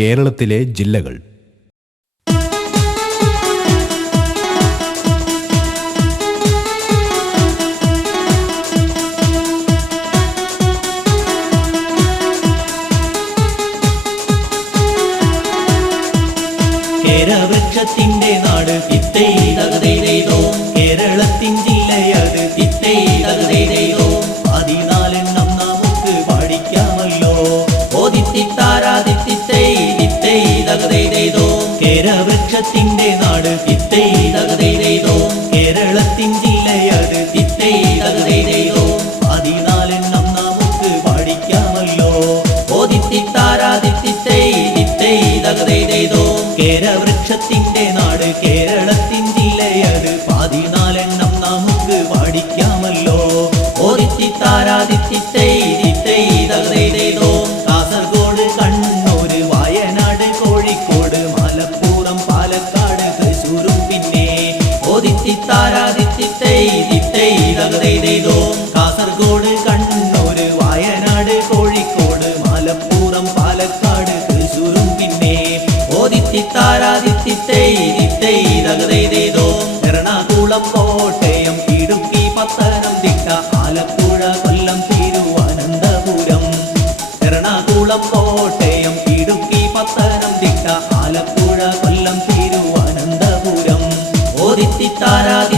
കേരളത്തിലെ ജില്ലകൾ. കേരവൃക്ഷത്തിന്റെ നാട് ഇത്തൈ തകതൈതോ, കേരളത്തിൻ ജില്ലയത് ഇത്തൈ തകതൈതോ. 14 നമുക്ക് പഠിക്കാമല്ലോ. ഓദിത്തിത്താരാദിത്തിത്തൈ ഇത്തൈ തകതൈതോ. കേരവൃക്ഷത്തിന്റെ നാട് ഇത്തൈ തകതൈതോ, കേരളത്തിൻ ജില്ലയത് ഇത്തൈ തകതൈതോ. 14 നമുക്ക് പഠിക്കാമല്ലോ. ഓദിത്തിത്താരാദിത്തിത്തൈ ഇത്തൈ തകതൈതോ. കേരവൃക്ഷത്തിന്റെ നാട് കേരളത്തിൻ ജില്ലയത് 14 നമുക്ക് പഠിക്കാമല്ലോ. ഓദിത്തിത്താരാദിത്തിത്തൈ ഇത്തൈ തകതൈതോ. കാസർഗോഡ്, കണ്ണൂർ, വയനാട്, കോഴിക്കോട്, മലപ്പുറം, പാലക്കാട്, തൃശ്ശൂരും പിന്നെ ഓദിത്തിത്താരാദിത്തിത്തൈ ഇത്തൈ തകതൈതോ. കാസർഗോഡ്, കണ്ണൂർ, വയനാട്, കോഴിക്കോട്, മലപ്പുറം, പാലക്കാട്, തൃശ്ശൂരും പിന്നെ ഓദിത്തിത്താരാദിത്തിത്തൈ ഇത്തൈ തകതൈതോ. എറണാകുളം, കോട്ടയം, ഇടുക്കി, പത്തനംതിട്ട, ആലപ്പുഴ, കൊല്ലം, തിരുവനന്തപുരം. എറണാകുളം, കോട്ടയം, ഇടുക്കി, പത്തനംതിട്ട, ആലപ്പുഴ, കൊല്ലം, തിരുവനന്തപുരം. ഓദിത്തിത്താരാദി